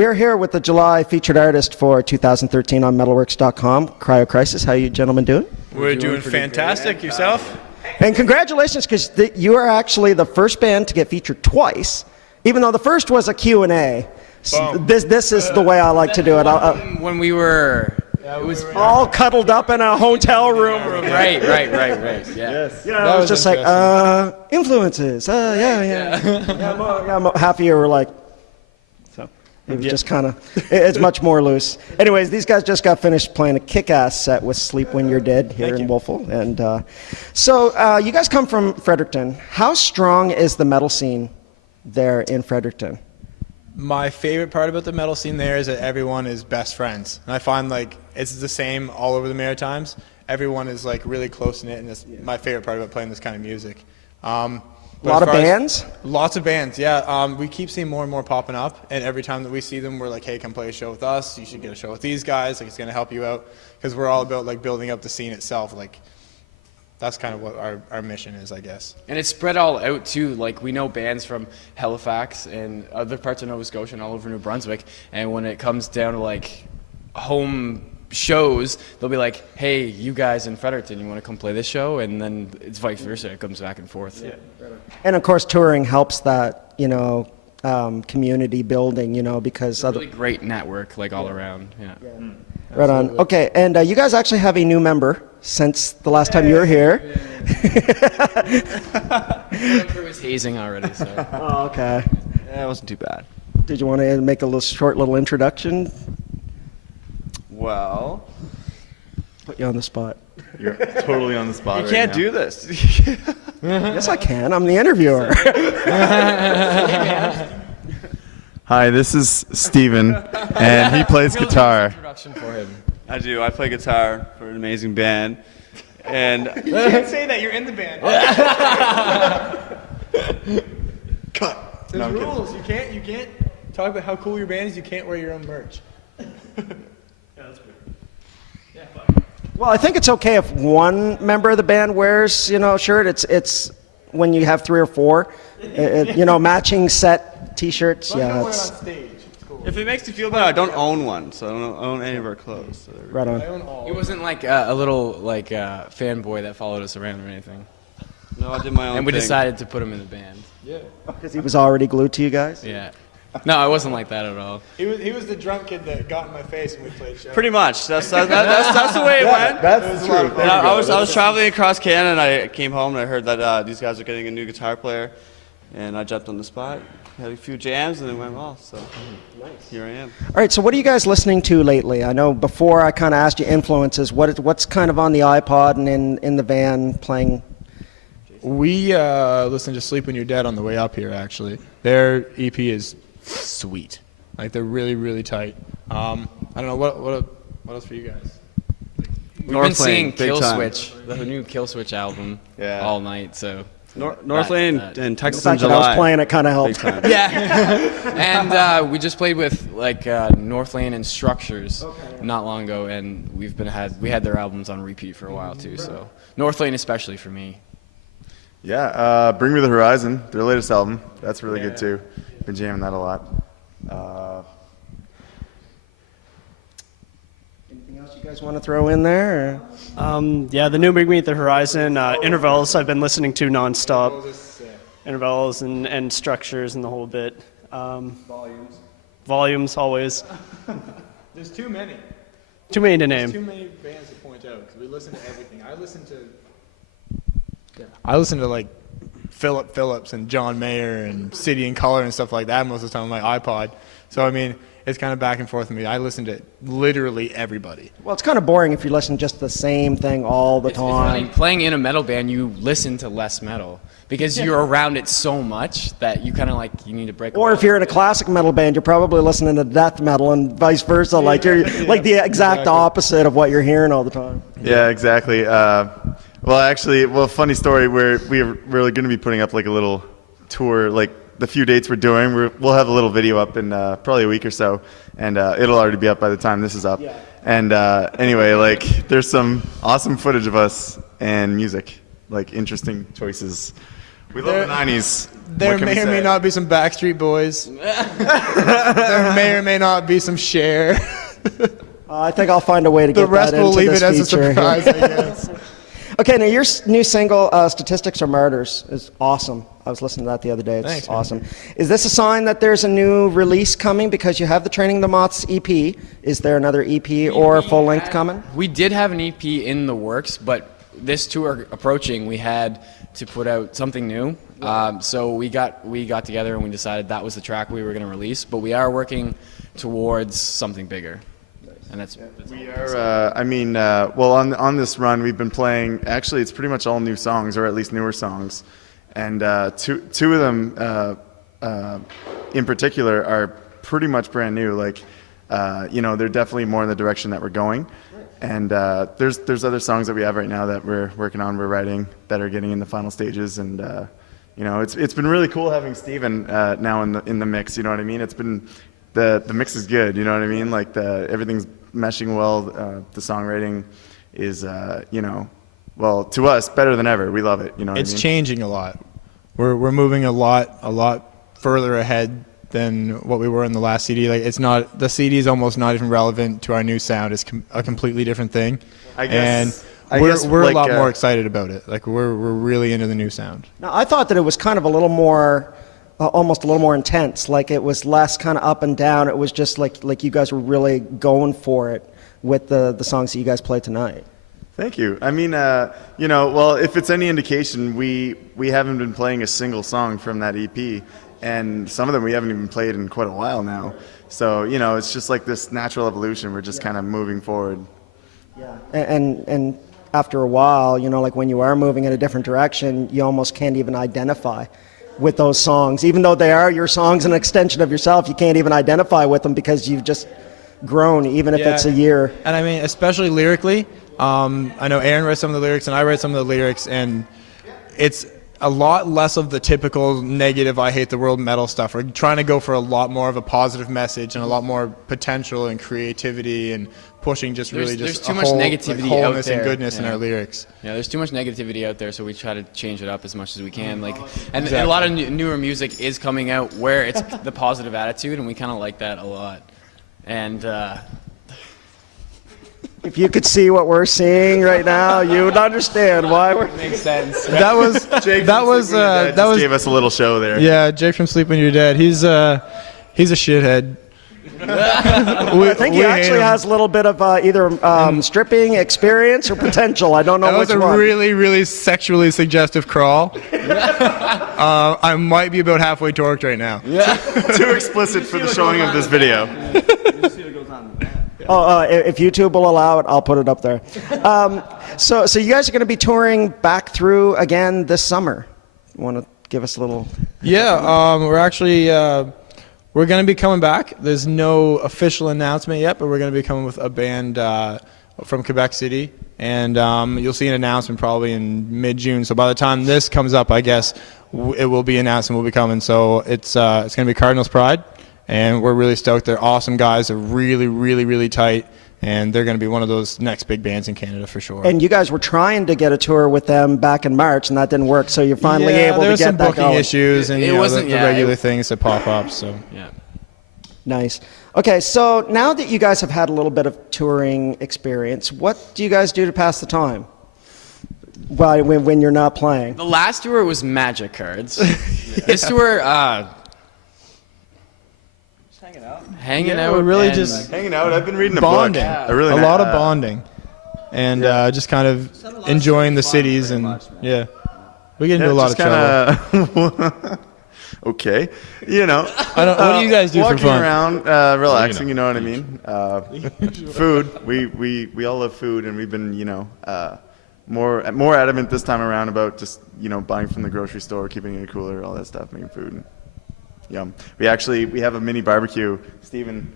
We are here with the July featured artist for 2013 on Mettalworx.com, Cryo Crisis. How are you gentlemen doing? We're doing fantastic. Yourself? And congratulations, because you are actually the first band to get featured twice, even though the first was a Q&A. So this is the way I like to do it. When we were... It was all cuddled up in a hotel room. Right. Yeah. Yes. You know, it was just like, influences. I'm happy you were like, so it was just kind of, it's much more loose. Anyways, these guys just got finished playing a kick-ass set with Sleep When You're Dead here in Wolfville. And so you guys come from Fredericton. How strong is the metal scene there in Fredericton? My favorite part about the metal scene there is that everyone is best friends. And I find like it's the same all over the Maritimes. Everyone is like really close-knit, and that's my favorite part about playing this kind of music. A lot of bands? Lots of bands, yeah. We keep seeing more and more popping up, and every time that we see them, we're like, hey, come play a show with us. You should get a show with these guys. Like, it's going to help you out, because we're all about like building up the scene itself. Like, that's kind of what our mission is, I guess. And it's spread all out too. Like, we know bands from Halifax and other parts of Nova Scotia and all over New Brunswick. And when it comes down to like home shows, they'll be like, hey, you guys in Fredericton, you want to come play this show? And then it's vice versa. It comes back and forth. Yeah. And of course, touring helps that, you know, community building, you know, because it's a really great network, like all around. Yeah. Right on. Okay, and you guys actually have a new member since the last time you were here. It was hazing already, so. Oh, okay. Yeah, it wasn't too bad. Did you want to make a short little introduction? Well, put you on the spot. You're totally on the spot. You can't do this. Yes, I can. I'm the interviewer. Hi, this is Steven, and he plays guitar. Introduction for him. I do. I play guitar for an amazing band. And you can't say that. You're in the band. Cut. There's rules. You can't talk about how cool your band is. You can't wear your own merch. Well, I think it's okay if one member of the band wears, you know, a shirt. It's when you have 3 or 4, you know, matching set T-shirts. Yeah. It's cool. If it makes you feel better, I don't own one, so I don't own any of our clothes. So right on. He wasn't like a little like fanboy that followed us around or anything. No, I did my own And we thing. decided to put him in the band. Yeah. Because he was already glued to you guys? Yeah. No, I wasn't like that at all. He was the drunk kid that got in my face when we played shows. Pretty much. That's the way it went. That's true. I was traveling across Canada, and I came home, and I heard that these guys are getting a new guitar player, and I jumped on the spot. Had a few jams, and it went well, so here I am. All right, so what are you guys listening to lately? I know before I kind of asked you influences. What's kind of on the iPod and in the van playing? We listened to Sleep When You're Dead on the way up here, actually. Their EP is sweet. Like, they're really, really tight. I don't know, what else for you guys? We've been seeing Killswitch, the new Killswitch album, all night, so... Northlane and Texas in in July. I was playing it kind of helped. Yeah. And we just played with like Northlane and Structures not long ago, and we had their albums on repeat for a while too. So Northlane especially for me. Yeah, Bring Me the Horizon, their latest album. That's really good too. Been jamming that a lot. Anything else you guys want to throw in there? Yeah, the new Bring Me the Horizon, Intervals I've been listening to nonstop. Intervals and Structures and the whole bit. Volumes always. There's too many. Too many to name. There's too many bands to point out because we listen to everything. I listen to like Philip Phillips and John Mayer and City and Color and stuff like that most of the time on my iPod. So I mean, it's kind of back and forth with me. I listen to literally everybody. Well, it's kind of boring if you listen to just the same thing all the It's funny, time. playing in a metal band, you listen to less metal because you're around it so much that you kind of like you need to break. Or away. if you're in a classic metal band, you're probably listening to death metal and vice versa. Like you're like the exact opposite of what you're hearing all the time. Yeah, exactly. Funny story. We're really going to be putting up like a little tour, like the few dates we're doing. We'll have a little video up in probably a week or so, and it'll already be up by the time this is up. Yeah. And anyway, like there's some awesome footage of us and music, like interesting choices. We love the 90s. There may or may not be some Backstreet Boys. There may or may not be some Cher. I think I'll find a way to get The rest that we'll into leave this it as a feature surprise, here. I guess. Okay, now your new single, Statistics Are Martyrs, is awesome. I was listening to that the other day. It's Thanks, man. awesome. Is this a sign that there's a new release coming because you have the Training the Moths EP? Is there another EP or full-length coming? We did have an EP in the works, but this tour approaching, we had to put out something new. So we got together and we decided that was the track we were going to release. But we are working towards something bigger. And that's We are. On this run, we've been playing. Actually, it's pretty much all new songs, or at least newer songs, and two of them, in particular, are pretty much brand new. Like, they're definitely more in the direction that we're going. And there's other songs that we have right now that we're working on, we're writing, that are getting in the final stages. And it's been really cool having Steven now in the mix. You know what I mean? It's been the mix is good. You know what I mean? Like everything's meshing well. The songwriting is to us better than ever. We love it. You know what I mean? It's changing a lot. We're moving a lot further ahead than what we were in the last CD. Like the CD is almost not even relevant to our new sound. It's a completely different thing. We're a lot more excited about it. Like we're really into the new sound. Now, I thought that it was kind of a little more, almost a little more intense. Like it was less kind of up and down. It was just like you guys were really going for it with the songs that you guys played tonight. Thank you. I mean, if it's any indication, we haven't been playing a single song from that EP, and some of them we haven't even played in quite a while now. So, it's just like this natural evolution. We're just kind of moving forward. Yeah. And after a while, like when you are moving in a different direction, you almost can't even identify with those songs. Even though they are your songs, an extension of yourself, you can't even identify with them because you've just grown, even if it's a year. And I mean, especially lyrically, I know Aaron writes some of the lyrics and I write some of the lyrics, and it's a lot less of the typical negative I hate the world metal stuff. We're trying to go for a lot more of a positive message and a lot more potential and creativity and pushing just there's too much negativity out wholeness there. and goodness in our lyrics. Yeah, there's too much negativity out there, so we try to change it up as much as we can. And a lot of newer music is coming out where it's the positive attitude, and we kind of like that a lot. And If you could see what we're seeing right now, you would understand why we're... makes sense. That was Jake gave us a little show there. Yeah, Jake from Sleep When You're Dead. He's a shithead. I think he actually has a little bit of either stripping experience or potential. I don't know That which was a one. really, really sexually suggestive crawl. I might be about halfway torqued right now. Too explicit for the showing of this video. If YouTube will allow it, I'll put it up there. So you guys are going to be touring back through again this summer. You want to give us a little... Yeah, we're actually we're going to be coming back. There's no official announcement yet, but we're going to be coming with a band from Quebec City, and you'll see an announcement probably in mid-June. So by the time this comes up, I guess it will be announced and we'll be coming. So it's going to be Cardinals Pride. And we're really stoked. They're awesome guys. They're really, really, really tight. And they're going to be one of those next big bands in Canada for sure. And you guys were trying to get a tour with them back in March, and that didn't work. So you're finally able to get that going. There were some booking issues and It wasn't- the regular things that pop up. So Yeah. Nice. Okay, so now that you guys have had a little bit of touring experience, what do you guys do to pass the time? Well, when you're not playing. The last tour was Magic Cards. This tour, hanging out. we're really and just Hanging out. I've been reading a bonding. book. A lot of bonding. And just kind of enjoying the cities. And yeah, we get into a lot of trouble. Okay, you know. What do you guys do for walking fun? around, relaxing. You know what I mean? Food. We all love food, and we've been more adamant this time around about just buying from the grocery store, keeping it in a cooler, all that stuff, making food. And yum. We have a mini barbecue. Steven,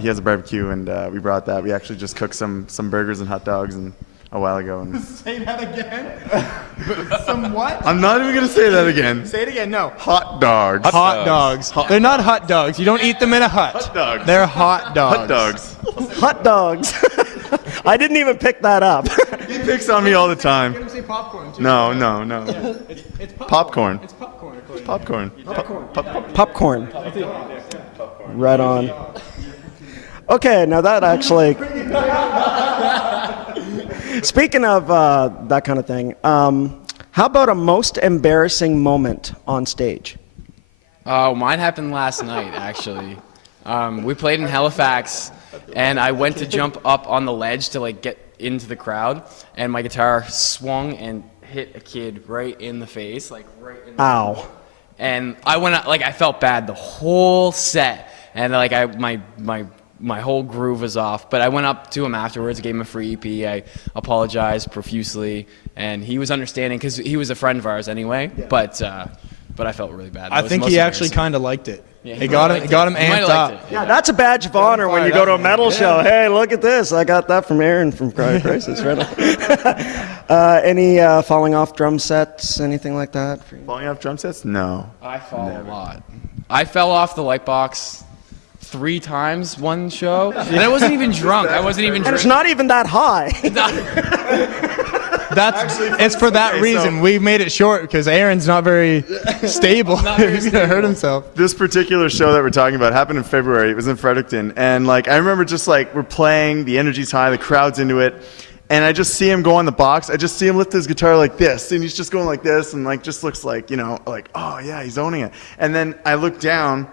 he has a barbecue, and we brought that. We actually just cooked some burgers and hot dogs a while ago. And Say that again. Some what? I'm not even gonna say that again. Say it again. No. Hot dogs. Hot dogs. They're not hot dogs. You don't eat them in a hut. Hot dogs. They're hot dogs. Hot dogs. Hot dogs. I didn't even pick that up. He picks on me all the time. Say popcorn too. No. It's Popcorn. It's popcorn. Popcorn. Popcorn. Right on. Okay, now that actually. Speaking of that kind of thing, how about a most embarrassing moment on stage? Oh, mine happened last night, actually. We played in Halifax, and I went to jump up on the ledge to get into the crowd, and my guitar swung and hit a kid right in the face, right in the Ow. And I went out, I felt bad the whole set, and my whole groove was off. But I went up to him afterwards, gave him a free EP. I apologized profusely, and he was understanding because he was a friend of ours anyway. Yeah. But I felt really bad. I think he actually kind of liked it. Yeah, it got him amped up. Yeah, that's a badge of honor when you go to a metal show. Hey, look at this. I got that from Aaron from Cry Crisis. Right. Any falling off drum sets, anything like that? For you? Falling off drum sets? No. I fall a lot. I fell off the light box 3 times one show, and I wasn't even drunk. I wasn't even And drunk. it's not even that high. It's for that reason. We made it short because Aaron's not very stable. He's gonna hurt himself. This particular show that we're talking about happened in February. It was in Fredericton. And I remember just we're playing, the energy's high, the crowd's into it. And I just see him go on the box. I just see him lift his guitar like this. And he's just going like this and just looks oh yeah, he's owning it. And then I look down,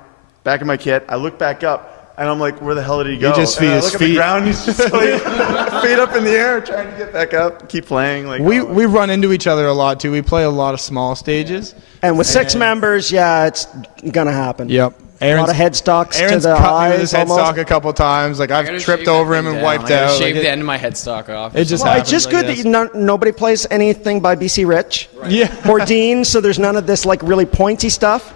back in my kit, I look back up. And I'm like, where the hell did he go? He just and I his look at feet. the ground, he's just feet up in the air, trying to get back up, keep playing. We run into each other a lot too. We play a lot of small stages. And with 6 members, yeah, it's gonna happen. Yep. A lot of headstocks to Aaron's the cut me eyes with his almost. headstock a couple times. I I've gotta tripped shave over that him thing and down. wiped I gotta out. shave the end of my headstock off. It just Well, happens, it's just good that nobody plays anything by BC Rich Yeah. or Dean, so there's none of this really pointy stuff.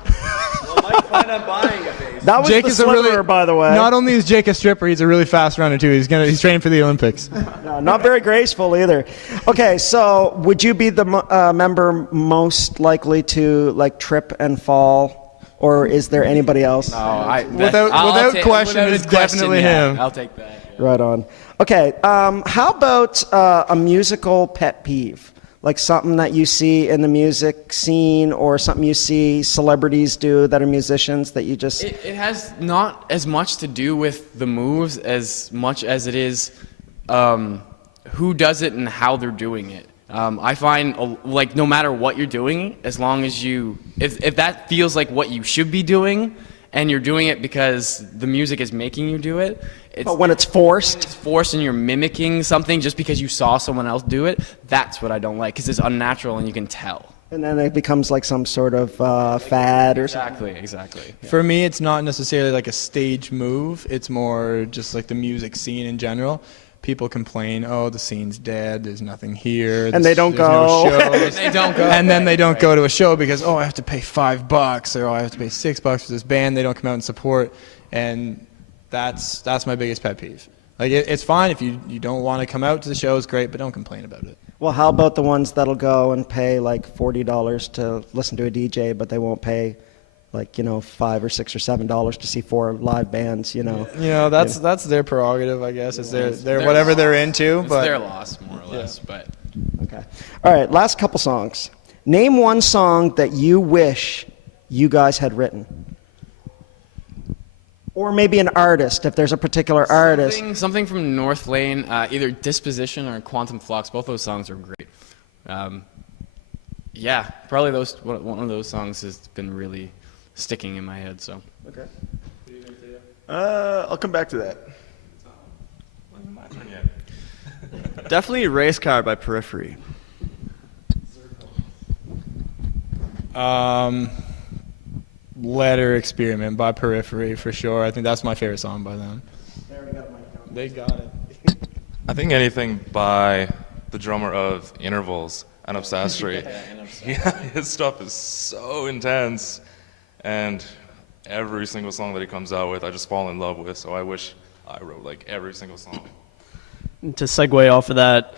Mike planned on buying a bass. That was Jake the is a really, sliver, by the way. Not only is Jake a stripper, he's a really fast runner too. He's training for the Olympics. No, not very graceful either. Okay, so would you be the member most likely to trip and fall, or is there anybody else? No, Without question, it's definitely him. I'll take that. Right on. Okay, how about a musical pet peeve? Like something that you see in the music scene or something you see celebrities do that are musicians that you just... It has not as much to do with the moves as much as it is who does it and how they're doing it. I find no matter what you're doing, as long as if that feels like what you should be doing and you're doing it because the music is making you do it, But when it's forced? and you're mimicking something just because you saw someone else do it, that's what I don't like, because it's unnatural and you can tell. And then it becomes like some sort of fad or something. Exactly. Yeah. For me, it's not necessarily like a stage move. It's more just the music scene in general. People complain, oh, the scene's dead, there's nothing here. And they don't there's go. No shows. They don't go. And then they don't go to a show because, I have to pay $5 or I have to pay $6 for this band. They don't come out and support. And that's my biggest pet peeve. It's fine if you don't want to come out to the shows, great, but don't complain about it. Well, how about the ones that'll go and pay $40 to listen to a DJ, but they won't pay $5 or $6 or $7 to see 4 live bands, That's their prerogative, I guess. It's their their whatever loss. they're into. It's But their loss, more or less. But Okay. All right, last couple songs. Name one song that you wish you guys had written. Or maybe an artist, if there's a particular artist. something from North Lane, either Disposition or Quantum Flux. Both those songs are great. Yeah, probably one of those songs has been really sticking in my head. So. Okay. I'll come back to that. Definitely Race Car by Periphery. Letter Experiment by Periphery for sure. I think that's my favorite song by them. They got it. I think anything by the drummer of Intervals and Obsastry. Yeah, his stuff is so intense, and every single song that he comes out with, I just fall in love with. So I wish I wrote like every single song. To segue off of that,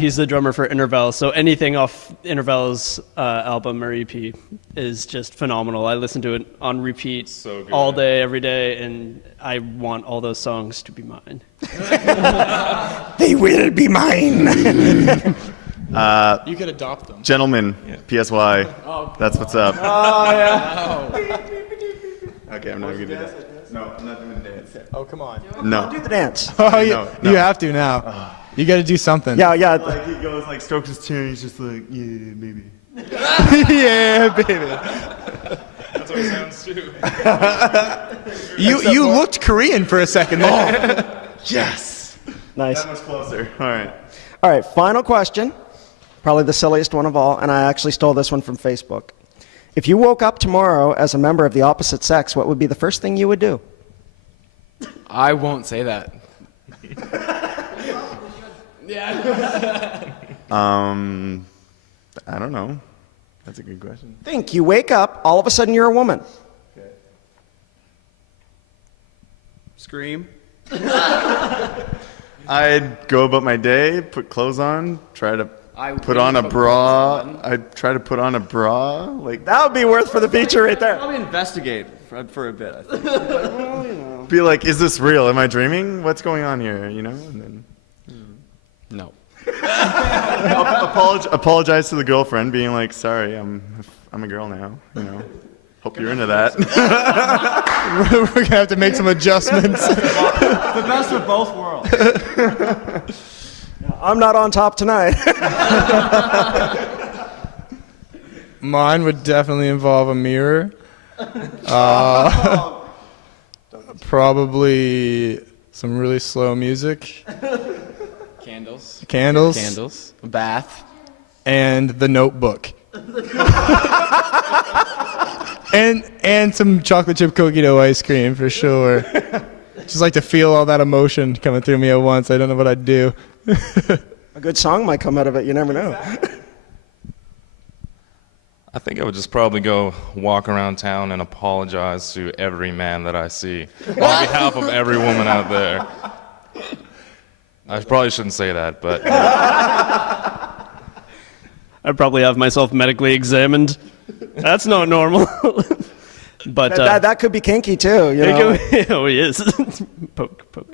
he's the drummer for Interval, so anything off Interval's album or EP is just phenomenal. I listen to it on repeat So good. all day, every day, and I want all those songs to be mine. They will be mine. You could adopt them. Gentlemen, PSY. That's what's up. Oh, yeah. Okay, I'm not gonna do that. No, I'm not doing the dance. Oh, come on. No. Do the dance. Oh, No, you have to now. You got to do something. Yeah, yeah. Like he goes like strokes his chin, he's just like, yeah, maybe. Yeah, baby. That's how it sounds too. You looked Korean for a second there. Yes. Nice. That much closer. All right. All right, final question. Probably the silliest one of all, and I actually stole this one from Facebook. If you woke up tomorrow as a member of the opposite sex, what would be the first thing you would do? I won't say that. I don't know. That's a good question. Think you wake up, all of a sudden you're a woman. Scream. I'd go about my day, put clothes on, try to I put wouldn't on a put bra. clothes on. I'd try to put on a bra. Like, That would be worth for the feature right there. Probably investigate for a bit, I think. be like, is this real? Am I dreaming? What's going on here? You know? And then No. apologize to the girlfriend, being like, sorry, I'm a girl now. You know? Hope you're into that. We're going to have to make some adjustments. The best of both worlds. I'm not on top tonight. Mine would definitely involve a mirror. Probably some really slow music. Candles. Candles. Candles. A bath. And The Notebook. and some chocolate chip cookie dough ice cream for sure. Just like to feel all that emotion coming through me at once. I don't know what I'd do. A good song might come out of it. You never know. I think I would just probably go walk around town and apologize to every man that I see on behalf of every woman out there. I probably shouldn't say that, but I'd probably have myself medically examined. That's not normal. But That could be kinky too. You know? oh, he is. Poke, poke.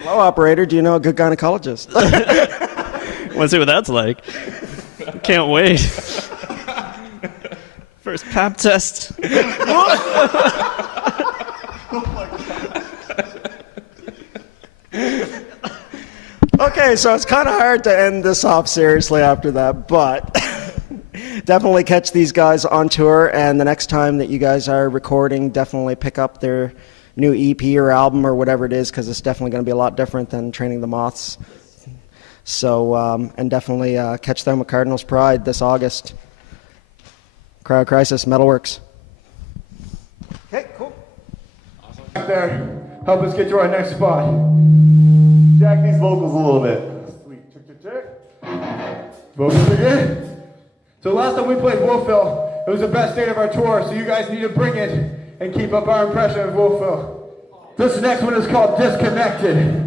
Hello, operator. Do you know a good gynecologist? Want to see what that's like? Can't wait. First pap test. Okay, so it's kind of hard to end this off seriously after that, but definitely catch these guys on tour, and the next time that you guys are recording, definitely pick up their new EP or album or whatever it is, because it's definitely going to be a lot different than Training the Moths. So, and definitely catch them with Cardinals Pride this August. Crowd Crisis, Mettalworx. Okay, cool. Back there, help us get to our next spot. Jack these vocals a little bit. Sweet, check. Vocals again. So last time we played Wolfville, it was the best date of our tour, so you guys need to bring it and keep up our impression of Wolfville. This next one is called Disconnected.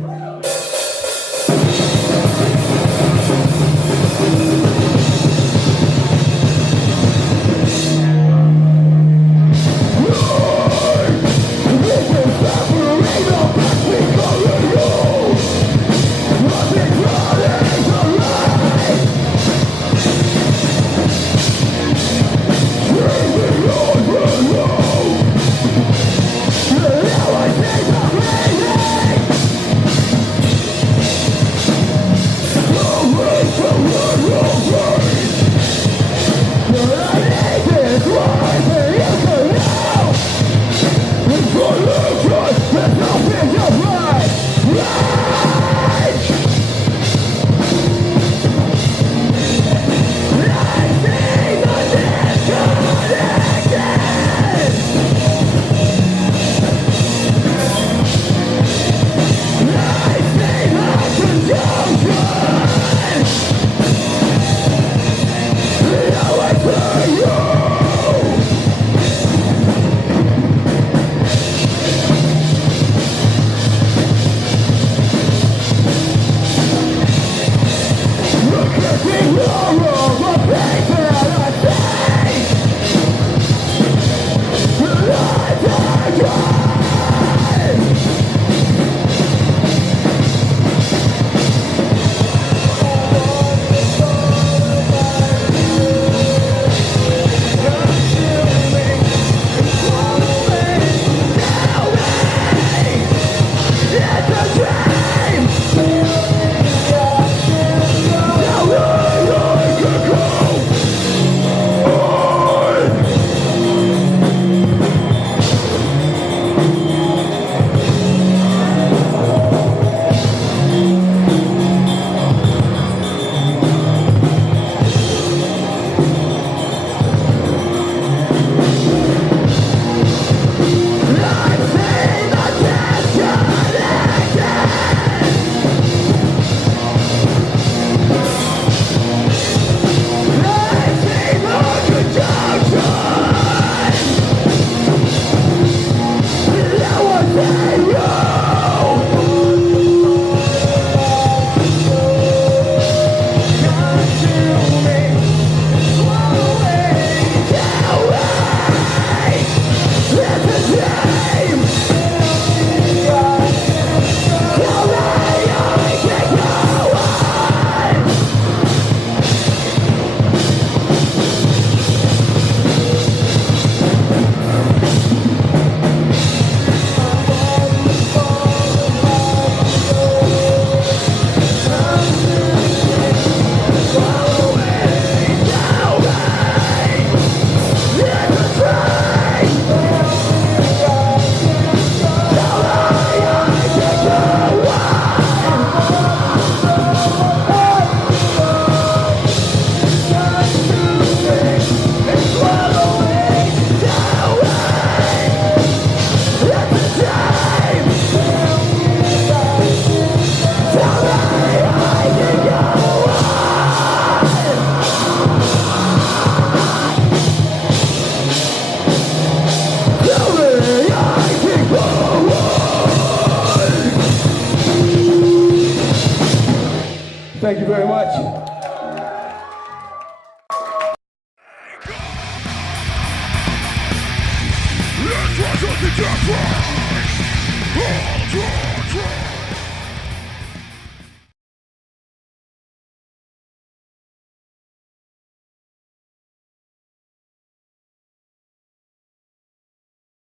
Thank you very much.